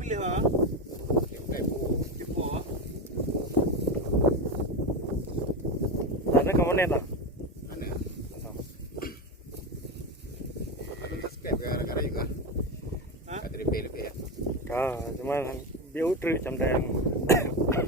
pilih apa? Tipu. Ada kamu net lah. Ada. Ada subscribe gara-gara juga. Ada lebih ya. Cuman biar utri jam dan. Mana